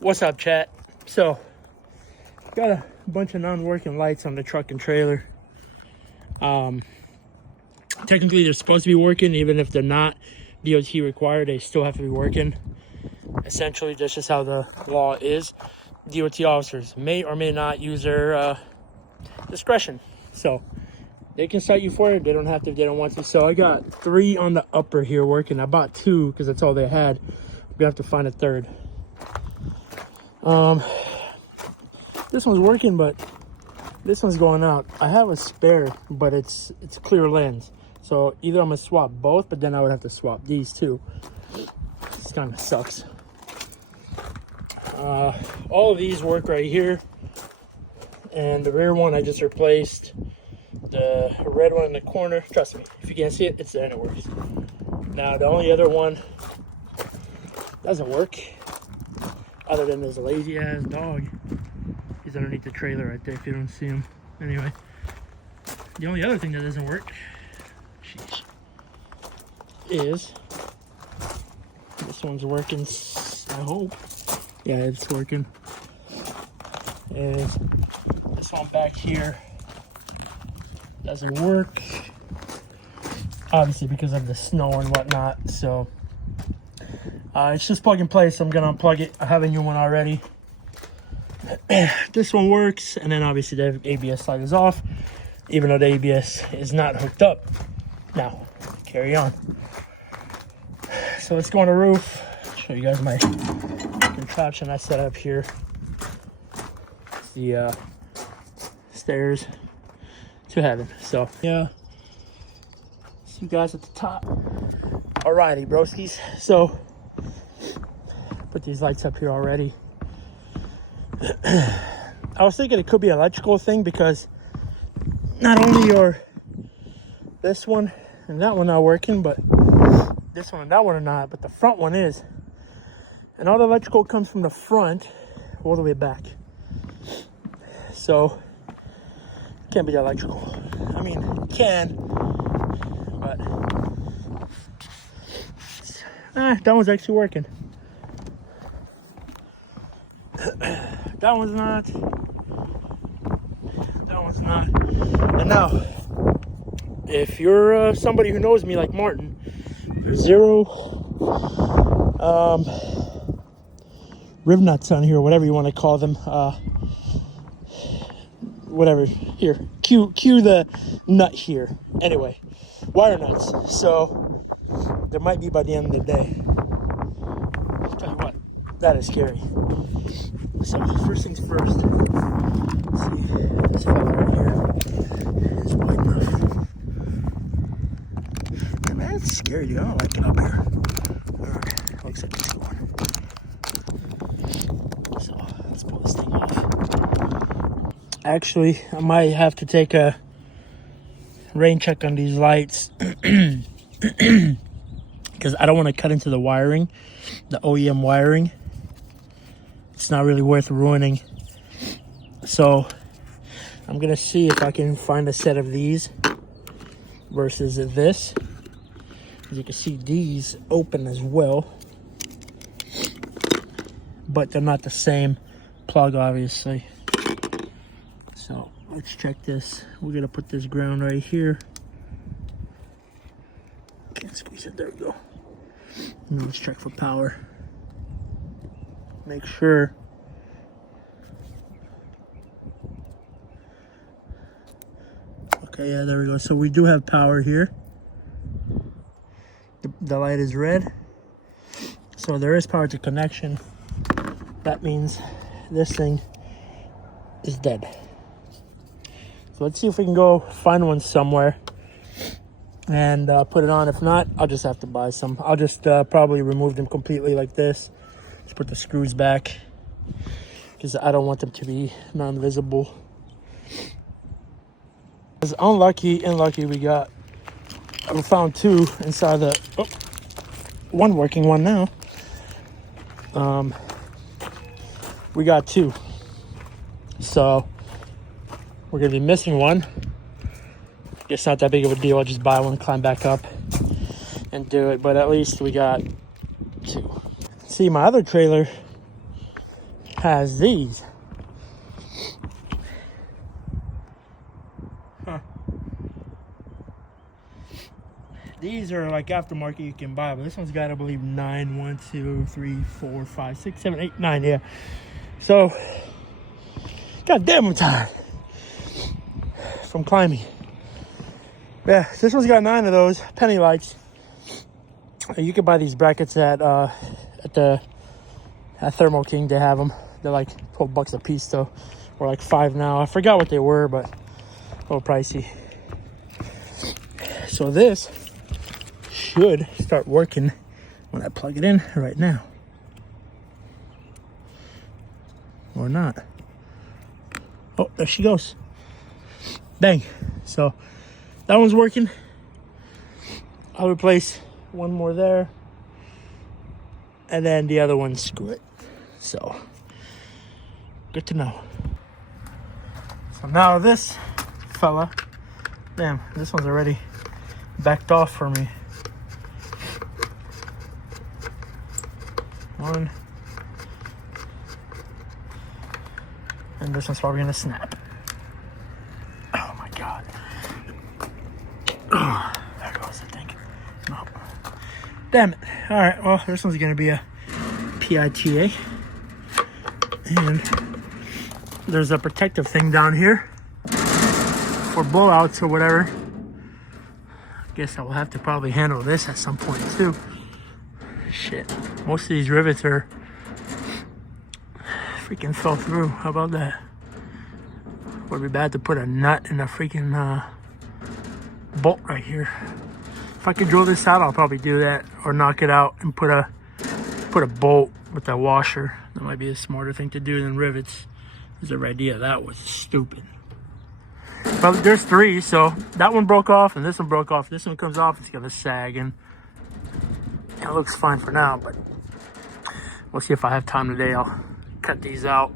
What's up, chat? So, got a bunch of non-working lights on the truck and trailer. Technically, they're supposed to be working, even if they're not DOT required. They still have to be working. Essentially, that's just how the law is. DOT officers may or may not use their discretion. So, they can cite you for it. They don't have to if they don't want to. So, I got 3 on the upper here working. I bought 2 because that's all they had. We have to find a third. This one's working, but this one's going out. I have a spare, but it's clear lens. So either I'm gonna swap both, but then I would have to swap these too. This kind of sucks. All of these work right here, and the rear one I just replaced. The red one in the corner, trust me, if you can't see it, it's there and it works. Now the only other one doesn't work, other than this lazy ass dog. He's underneath the trailer right there if you don't see him. Anyway, the only other thing that doesn't work, sheesh, is this one's working, I hope. Yeah, it's working. Is this one back here doesn't work, obviously because of the snow and whatnot. So it's just plug and play, so I'm gonna unplug it. I have a new one already. This one works, and then obviously the ABS light is off, even though the ABS is not hooked up. Now, carry on. So let's go on the roof. Show you guys my contraption I set up here. It's the stairs to heaven. So yeah, see you guys at the top. Alrighty, broskies. So put these lights up here already. I was thinking it could be an electrical thing, because not only are this one and that one not working, but this one and that one are not, but the front one is. And all the electrical comes from the front all the way back. So it can't be the electrical. I mean, it can, but that one's actually working. That one's not. That one's not. And now, if you're somebody who knows me like Martin, there's 0 rib nuts on here, whatever you want to call them. Whatever. Here, cue the nut here. Anyway, wire nuts. So there might be by the end of the day. I'll tell you what, that is scary. So first things first, see this fella right here is white enough. Hey man, it's scary, dude. I don't like it up here. Alright, looks like it's going. So let's pull this thing off. Actually, I might have to take a rain check on these lights because I don't want to cut into the wiring, the OEM wiring. It's not really worth ruining. So I'm gonna see if I can find a set of these versus this. As you can see, these open as well, but they're not the same plug, obviously. So let's check this. We're gonna put this ground right here. Can't squeeze it. There we go. And let's check for power. Make sure okay, yeah, there we go. So we do have power here. The light is red, so there is power to connection. That means this thing is dead. So let's see if we can go find one somewhere and put it on. If not, I'll just have to buy some. I'll just probably remove them completely like this. Just put the screws back because I don't want them to be non-visible. It's unlucky and lucky we found 2 inside the one working one now. We got 2, so we're gonna be missing one. It's not that big of a deal. I'll just buy one, climb back up and do it, but at least we got 2. See, my other trailer has these. These are like aftermarket you can buy, but this one's got, I believe, 9, 1, 2, 3, 4, 5, 6, 7, 8, 9, yeah. So, god damn, I'm tired from climbing. Yeah, this one's got 9 of those penny lights. You can buy these brackets at Thermo King. They have them. They're like $12 a piece, though, or like 5 now. I forgot what they were, but a little pricey. So this should start working when I plug it in right now, or not. Oh, there she goes. Bang. So that one's working. I'll replace one more there, and then the other one, screw it. So good to know. So now this fella, damn, this one's already backed off for me. One, and this one's probably gonna snap. Oh my god. Oh, there goes, I think. No. Damn it. Alright, well, this one's gonna be a PITA. And there's a protective thing down here for blowouts or whatever. I guess I will have to probably handle this at some point too. Shit. Most of these rivets are freaking fell through. How about that? Would be bad to put a nut in a freaking bolt right here. If I could drill this out, I'll probably do that, or knock it out and put a bolt with that washer. That might be a smarter thing to do than rivets. Is the idea. That was stupid. But there's 3, so that one broke off and this one broke off. This one comes off, it's gonna sag, and it looks fine for now, but we'll see if I have time today. I'll cut these out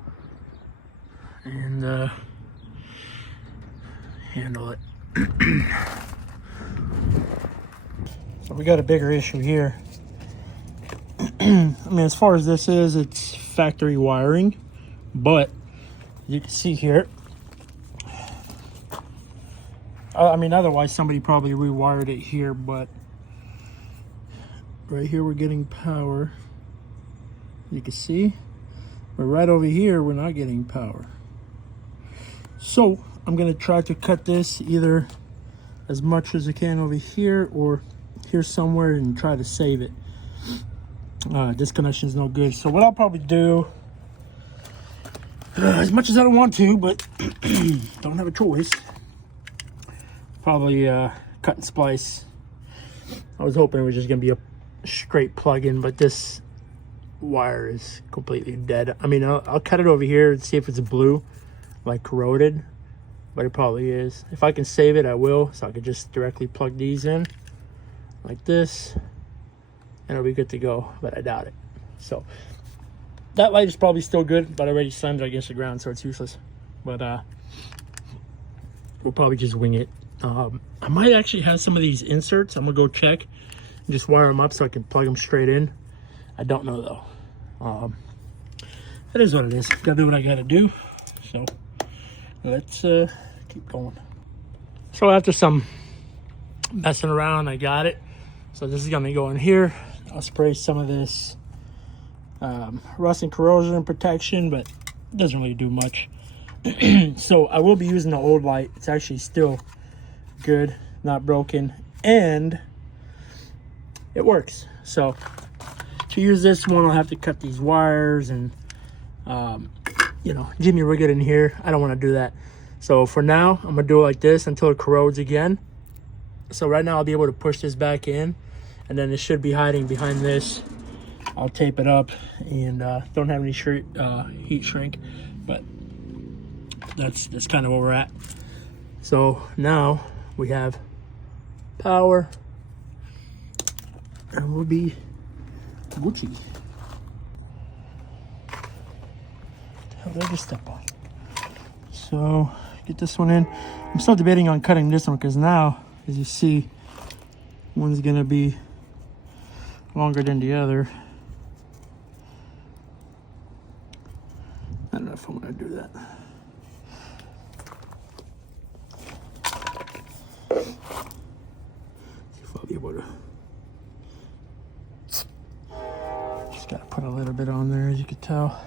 and handle it. So we got a bigger issue here. I mean, as far as this is, it's factory wiring, but you can see here, I mean, otherwise somebody probably rewired it here, but right here we're getting power. You can see, but right over here we're not getting power. So I'm gonna try to cut this either as much as I can over here or here somewhere and try to save it. Disconnection is no good. So what I'll probably do, as much as I don't want to, but don't have a choice, probably cut and splice. I was hoping it was just gonna be a straight plug-in, but this wire is completely dead. I mean, I'll cut it over here and see if it's blue, like corroded, but it probably is. If I can save it, I will, so I can just directly plug these in like this, and it'll be good to go, but I doubt it. So that light is probably still good, but I already slammed it against the ground, so it's useless. But we'll probably just wing it. I might actually have some of these inserts. I'm gonna go check and just wire them up so I can plug them straight in. I don't know though. It is what it is. Gotta do what I gotta do. So let's keep going. So after some messing around, I got it. So this is gonna go in here. I'll spray some of this rust and corrosion protection, but it doesn't really do much. So I will be using the old light. It's actually still good, not broken, and it works. So to use this one, I'll have to cut these wires and you know, Jimmy rig it in here. I don't want to do that. So for now, I'm gonna do it like this until it corrodes again. So right now I'll be able to push this back in, and then it should be hiding behind this. I'll tape it up, and don't have any heat shrink, but that's kind of where we're at. So now we have power, and we'll be Gucci. How did I just step on? So get this one in. I'm still debating on cutting this one because now, as you see, one's gonna be longer than the other. I don't know if I'm gonna do that. See if I'll be able to. Just gotta put a little bit on there, as you can tell.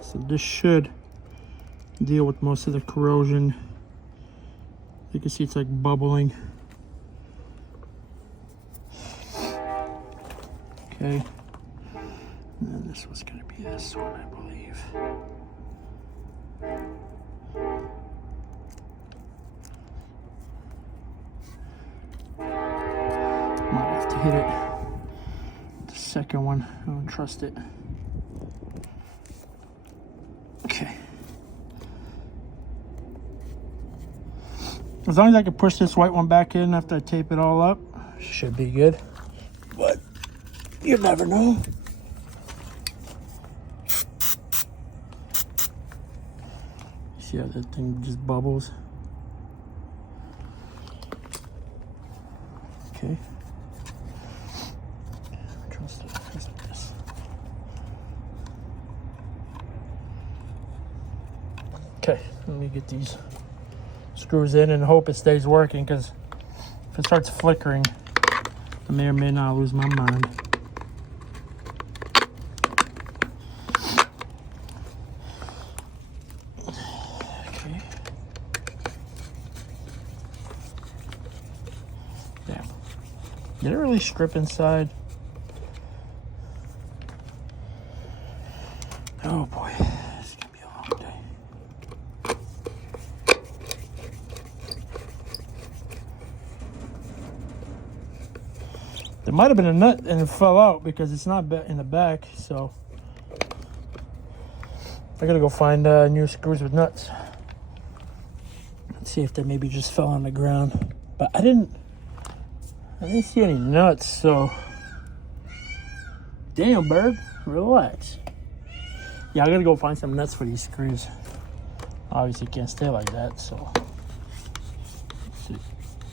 So this should deal with most of the corrosion. You can see it's like bubbling. Okay. And then this was gonna be this one, I believe. Might have to hit it. The second one, I don't trust it. Okay. As long as I can push this white one back in after I tape it all up, should be good. But you never know. See how that thing just bubbles? Okay. Trust this. Okay, let me get these screws in and hope it stays working, because if it starts flickering, I may or may not lose my mind. Okay. Damn. Did it really strip inside? Oh boy. This is gonna be a long day. There might have been a nut and it fell out because it's not in the back, so I gotta go find new screws with nuts. Let's see if they maybe just fell on the ground. But I didn't see any nuts, so damn, bird, relax. Yeah, I gotta go find some nuts for these screws. Obviously can't stay like that, so let's see.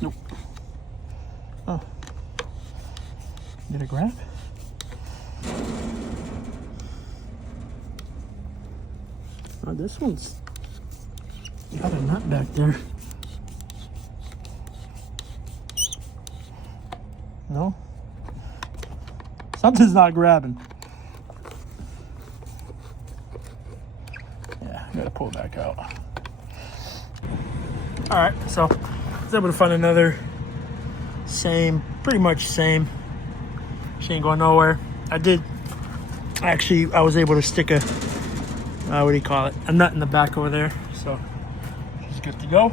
Nope. Oh. Did it grab? Oh, this one's got a nut back there. No? Something's not grabbing. Yeah, I gotta pull it back out. Alright, so I was able to find another pretty much same. She ain't going nowhere. I was able to stick a, what do you call it? A nut in the back over there. So she's good to go.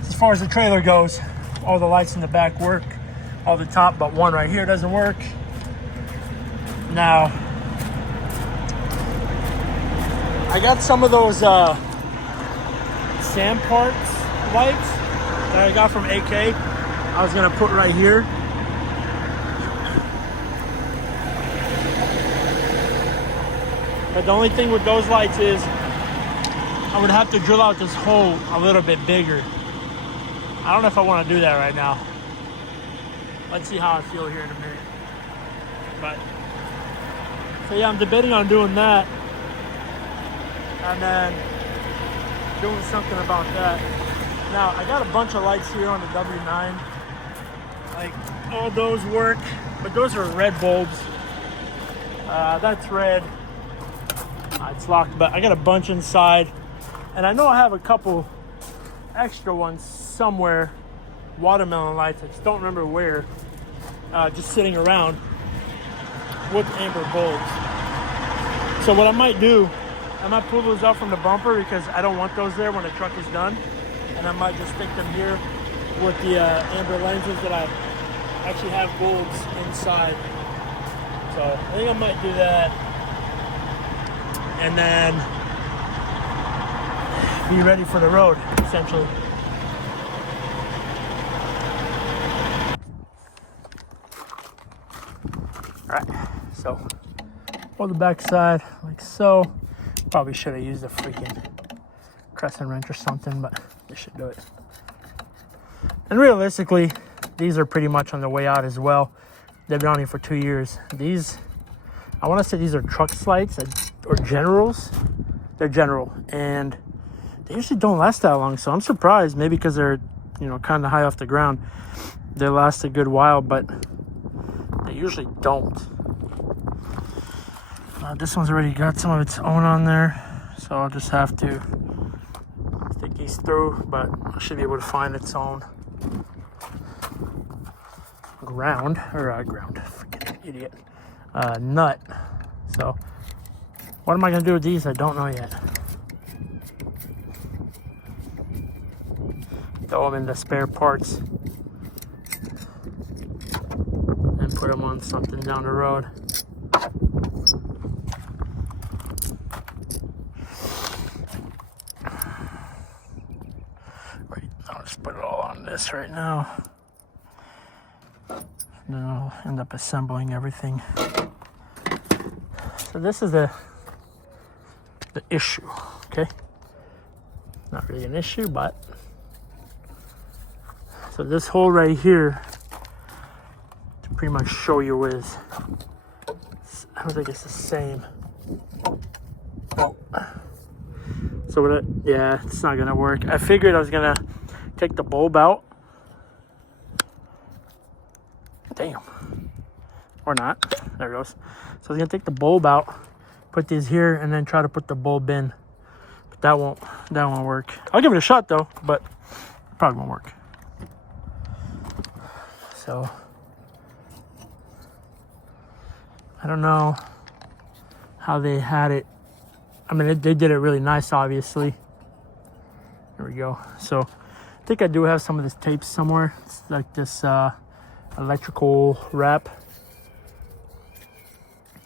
As far as the trailer goes, all the lights in the back work. All the top, but one right here doesn't work. Now, I got some of those Sam Parts lights that I got from AK. I was gonna put right here. But the only thing with those lights is I would have to drill out this hole a little bit bigger. I don't know if I want to do that right now. Let's see how I feel here in a minute. But, so yeah, I'm debating on doing that. And then doing something about that. Now, I got a bunch of lights here on the W9. Like, all those work, but those are red bulbs. That's red. It's locked, but I got a bunch inside. And I know I have a couple extra ones somewhere. Watermelon lights, I just don't remember where. Just sitting around with amber bulbs. So what I might do, I might pull those out from the bumper because I don't want those there when the truck is done. And I might just stick them here with the amber lenses that I actually have bulbs inside. So I think I might do that. And then be ready for the road, essentially. Alright, so pull the back side like so. Probably should have used a freaking crescent wrench or something, but this should do it. And realistically, these are pretty much on the way out as well. They've been on here for 2 years. These, I want to say these are truck slides or generals. They're general, and they usually don't last that long. So I'm surprised, maybe because they're, you know, kind of high off the ground. They last a good while, but they usually don't. This one's already got some of its own on there, so I'll just have to stick these through, but I should be able to find its own freaking idiot, nut. So what am I gonna do with these? I don't know yet. Throw them in the spare parts and put them on something down the road. Right, I'll just put it all on this right now. Then I'll end up assembling everything. So this is the issue, okay? Not really an issue, but so this hole right here, to pretty much show you is, I don't think it's the same. Oh. So yeah, it's not gonna work. I figured I was gonna take the bulb out. Damn. Or not. There it goes. So I was gonna take the bulb out, put these here, and then try to put the bulb in. But that won't work. I'll give it a shot though, but it probably won't work. So I don't know how they had it. I mean, they did it really nice, obviously. There we go. So I think I do have some of this tape somewhere. It's like this electrical wrap.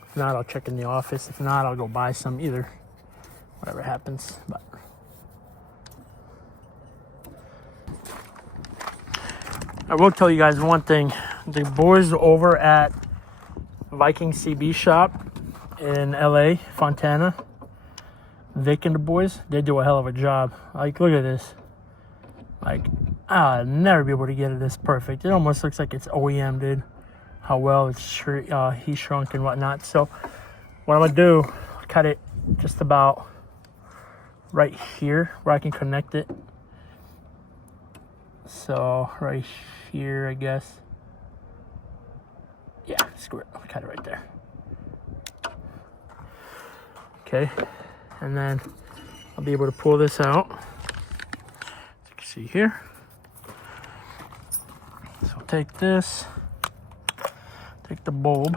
If not, I'll check in the office. If not, I'll go buy some, either. Whatever happens. But I will tell you guys one thing. The boys over at Viking CB shop in LA, Fontana, Vic and the boys, they do a hell of a job. Like, look at this. Like, I'll never be able to get it this perfect. It almost looks like it's OEM, dude. How well it's heat shrunk and whatnot. So what I'm gonna do, cut it just about right here where I can connect it. So right here, I guess. Yeah, screw it. I'll cut it right there. Okay, and then I'll be able to pull this out. As you can see here. So I'll take this, take the bulb,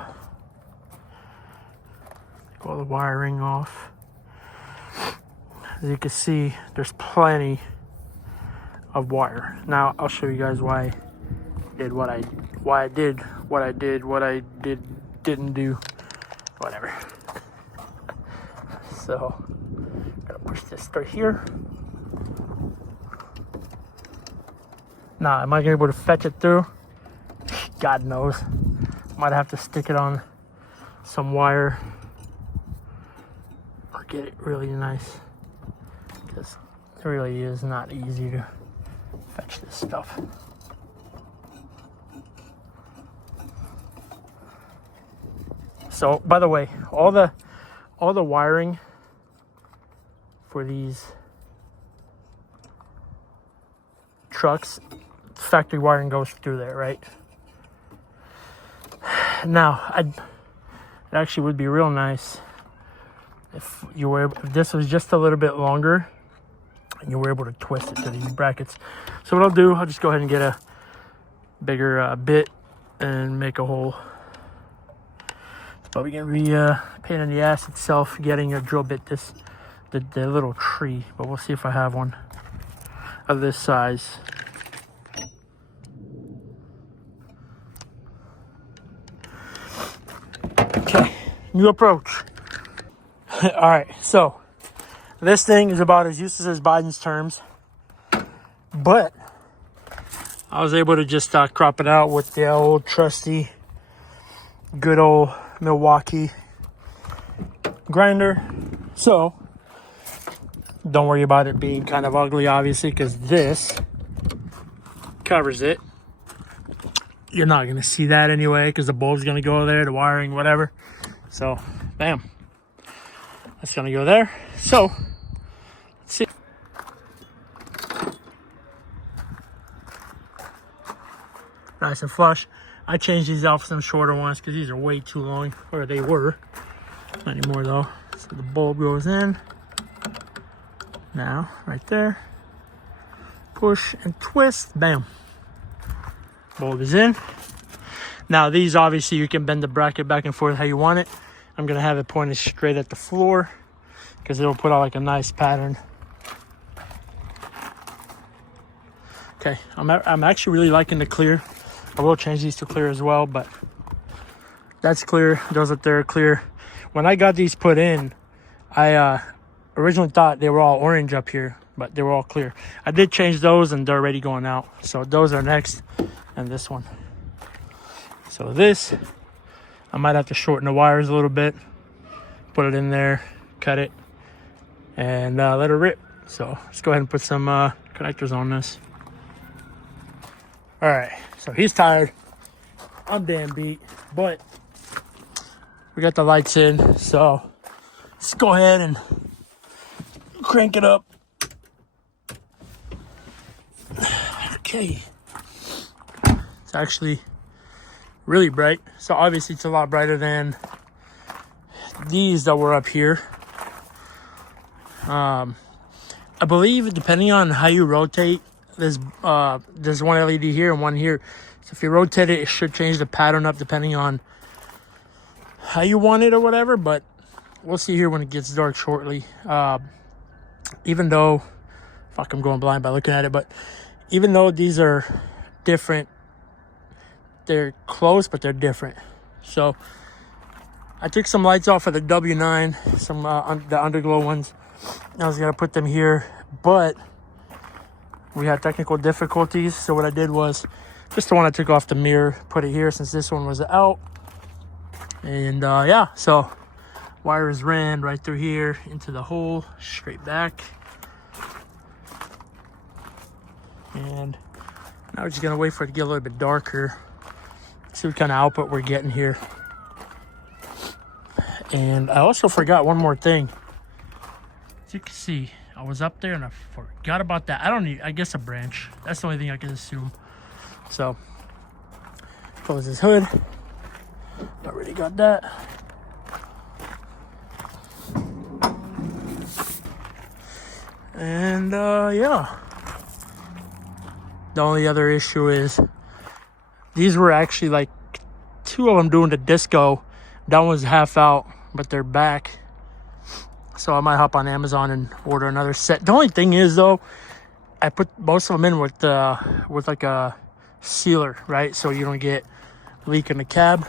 take all the wiring off. As you can see, there's plenty of wire. Now I'll show you guys why I did what I didn't do, whatever. So gotta push this through here. Now, am I gonna be able to fetch it through? God knows. Might have to stick it on some wire or get it really nice, because it really is not easy to fetch this stuff. So, by the way, all the wiring for these trucks, factory wiring goes through there, right? Now, it actually would be real nice if this was just a little bit longer and you were able to twist it to these brackets. So what I'll do, I'll just go ahead and get a bigger bit and make a hole. It's probably gonna be a pain in the ass itself getting a drill bit the little tree, but we'll see if I have one of this size. Okay, new approach. All right, so this thing is about as useless as Biden's terms, but I was able to just crop it out with the old trusty, good old Milwaukee grinder. So don't worry about it being kind of ugly, obviously, because this covers it. you're not going to see that anyway because the bulb's going to go there, the wiring, whatever. So, bam. That's going to go there. So, let's see. Nice and flush. I changed these out for some shorter ones because these are way too long, or they were. Not anymore though. So the bulb goes in. Now, right there. Push and twist. Bam. Bulb is in. Now these, obviously you can bend the bracket back and forth how you want it. I'm going to have it pointed straight at the floor because it'll put out like a nice pattern. Okay, I'm actually really liking the clear. I will change these to clear as well, but that's clear. Those up there are clear. When I got these put in, I originally thought they were all orange up here, but they were all clear. I did change those and they're already going out. So those are next, and this one. So this, I might have to shorten the wires a little bit, put it in there, cut it, and let it rip. So let's go ahead and put some connectors on this. All right, so he's tired. I'm damn beat, but we got the lights in, so let's go ahead and crank it up. Okay. It's actually really bright. So obviously it's a lot brighter than these that were up here. I believe depending on how you rotate, there's one LED here and one here. So if you rotate it, it should change the pattern up depending on how you want it or whatever. But we'll see here when it gets dark shortly. Even though, fuck, I'm going blind by looking at it. But even though these are different, they're close, but they're different. So I took some lights off of the W9, some the underglow ones. I was gonna put them here, but we had technical difficulties. So what I did was just the one I took off the mirror, put it here since this one was out. And yeah, so wires ran right through here into the hole, straight back. And now we're just gonna wait for it to get a little bit darker. See what kind of output we're getting here. And I also forgot one more thing. As you can see, I was up there and I forgot about that. I guess a branch. That's the only thing I can assume. So, close this hood. Already got that. And yeah. The only other issue is these were actually like 2 of them doing the disco. That one's half out, but they're back. So I might hop on Amazon and order another set. The only thing is though, I put most of them in with like a sealer, right? So you don't get leak in the cab.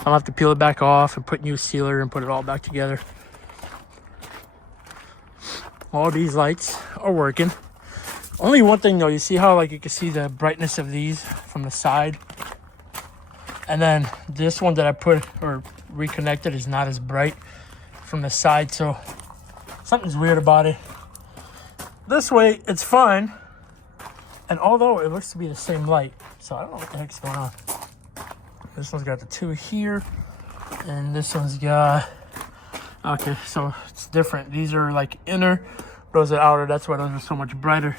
I'll have to peel it back off and put new sealer and put it all back together. All these lights are working. Only one thing though, you see how like you can see the brightness of these from the side? And then this one that I put or reconnected is not as bright from the side, so something's weird about it. This way it's fine, and although it looks to be the same light, so I don't know what the heck's going on. This one's got the 2 here, and this one's got, okay, so it's different. These are like inner, those are outer. That's why those are so much brighter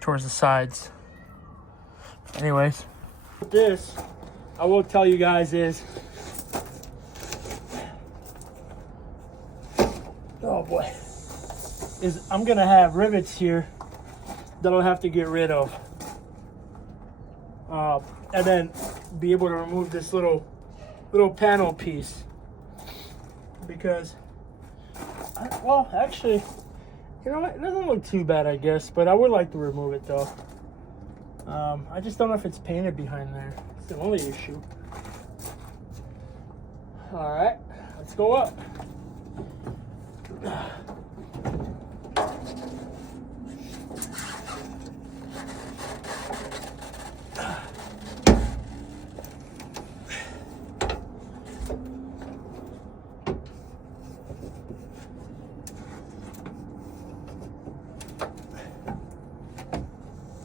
towards the sides. Anyways, this I will tell you guys is, oh boy, is I'm gonna have rivets here that I'll have to get rid of, and then be able to remove this little panel piece, because well, actually, you know what, it doesn't look too bad, I guess, but I would like to remove it though. I just don't know if it's painted behind there. It's the only issue. All right, let's go up.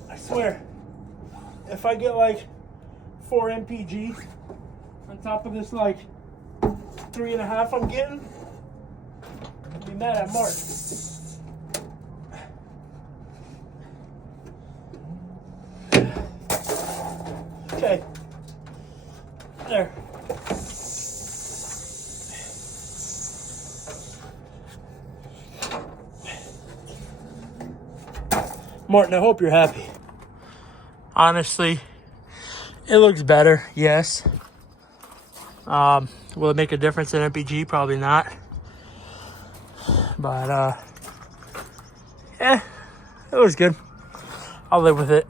I swear, if I get like 4 MPG on top of this like 3.5 I'm getting. I'd be mad at Mark. Okay. There. Martin, I hope you're happy. Honestly, it looks better, yes. Will it make a difference in MPG? Probably not. But, it was good. I'll live with it.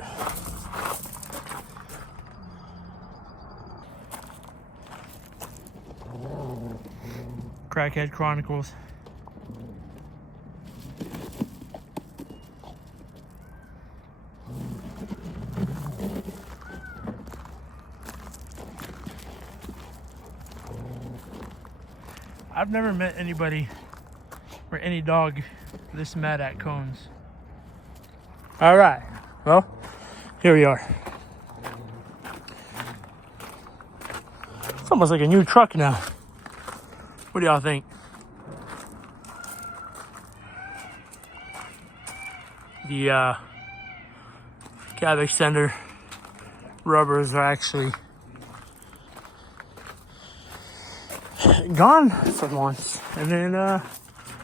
Crackhead Chronicles. I've never met anybody or any dog this mad at cones. All right, well, here we are. It's almost like a new truck now. What do y'all think? The cab extender rubbers are actually gone for once, and then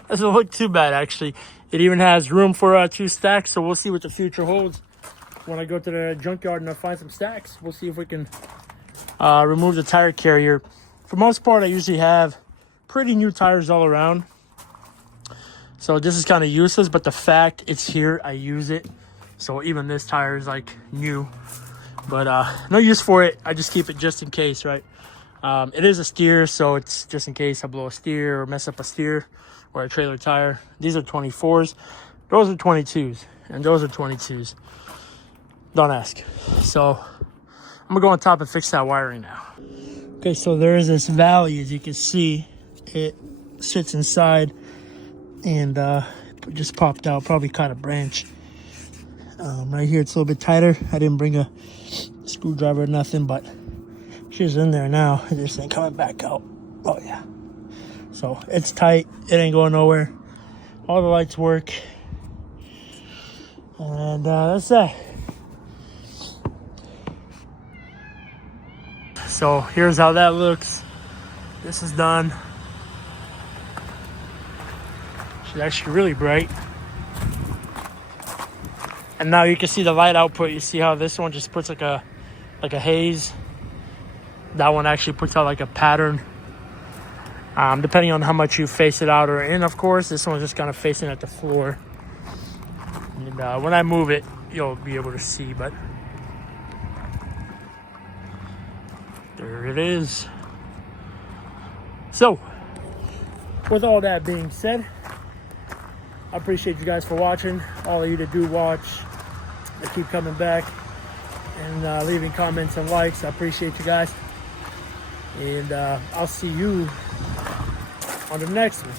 doesn't look too bad actually. It even has room for 2 stacks, so we'll see what the future holds. When I go to the junkyard and I find some stacks, we'll see if we can remove the tire carrier. For most part, I usually have pretty new tires all around, so this is kind of useless, but the fact it's here, I use it. So even this tire is like new, but no use for it. I just keep it just in case, right? It is a steer, so it's just in case I blow a steer or mess up a steer or a trailer tire. These are 24s, those are 22s, and those are 22s. Don't ask. So I'm gonna go on top and fix that wiring now. Okay, so there is this valley, as you can see. It sits inside, and it just popped out, probably caught a branch. Right here it's a little bit tighter. I didn't bring a screwdriver or nothing, but she's in there now. It just ain't coming back out. Oh yeah. So it's tight. It ain't going nowhere. All the lights work. And that's that. So here's how that looks. This is done. She's actually really bright. And now you can see the light output. You see how this one just puts like a haze. That one actually puts out like a pattern. Depending on how much you face it out or in, of course. This one's just kind of facing at the floor. And when I move it, you'll be able to see, but there it is. So, with all that being said, I appreciate you guys for watching. All of you that do watch, that keep coming back and leaving comments and likes. I appreciate you guys. And I'll see you on the next one.